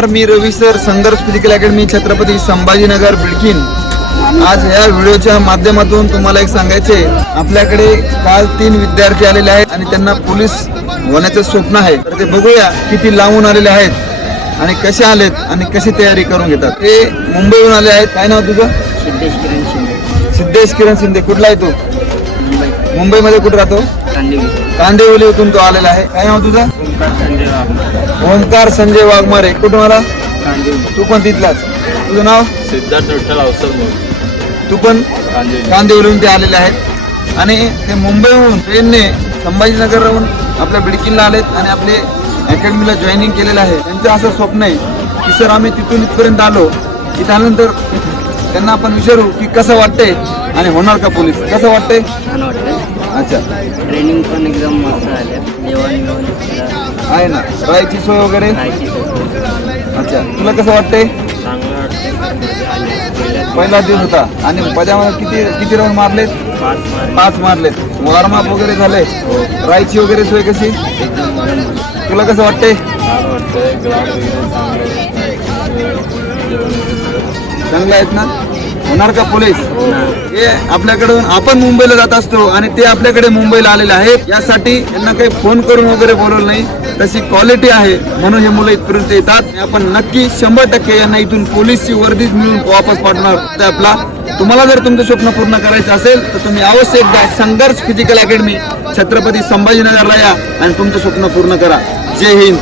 नमस्कार, मी रवी सर, संघर्ष physical academy, Chhatrapati Sambhajinagar, Bidkin. आज या व्हिडिओच्या माध्यमातून तुम्हाला एक सांगायचे, आपल्याकडे काल 3 विद्यार्थी आलेले आहेत आणि त्यांना पोलीस होण्याचं स्वप्न आहे. तर ते बघूया किती लांबून आलेले आहेत आणि कसे आलेत आणि कशी तयारी करून घेतात. ते मुंबईहून आले आहेत. काय नाव तुझं? सिद्धेश किरण शिंदे. सिद्धेश किरण शिंदे. कुठला आहे तू? मुंबईमध्ये कुठे राहतो? कांदिवलीतून तो आलेला आहे. काय नाव तुझं? ओंकार संजय वाघमारे. कुठून आला? तू पण तिथलाच. तुझं नाव? सिद्धार्थ विठ्ठल अवसर. तू पण कांदिवलीहून ते आलेले आहेत आणि ते मुंबईहून ट्रेनने संभाजीनगरहून आपल्या बिडकीनला आलेत आणि आपले अकॅडमीला जॉईनिंग केलेलं आहे. त्यांचं असं स्वप्न आहे की सर आम्ही तिथून इथपर्यंत आलो, इथं आल्यानंतर त्यांना आपण विचारू की कसं वाटतंय आणि होणार का पोलीस, कसं वाटतंय? छान वाटतं. अच्छा, ट्रेनिंग पण एकदम मस्त झाले. जेवण आहे ना, राहायची सोय वगैरे? खायची अच्छा, तुला कसं वाटतंय? चांगलं वाटतं. पहिला दिवस होता आणि पद्यामध्ये किती रन मारलेत? 5 मारलेत. वॉर्मअप वगैरे झाले? राहायची वगैरे सोय कशी? तुला कसं वाटतंय? छान वाटतंय. ग्राउंड वगैरे चांगले आहेत ना? होणार का पोलीस? हे आपल्याकडून आपण मुंबईला जात असतो आणि ते आपल्याकडे मुंबईला आलेले आहेत. यासाठी यांना काही फोन करून वगैरे बोलवलं नाही, तशी क्वालिटी आहे म्हणून हे मुलं इथपर्यंत येतात. आपण नक्की 100% यांना इथून पोलीसची वर्दी मिळून वापस पाठवणार. तर आपला तुम्हाला जर तुमचं स्वप्न पूर्ण करायचं असेल तर तुम्ही अवश्य एकदा संघर्ष फिजिकल अकॅडमी, छत्रपती संभाजीनगरला या आणि तुमचं स्वप्न पूर्ण करा. जय हिंद.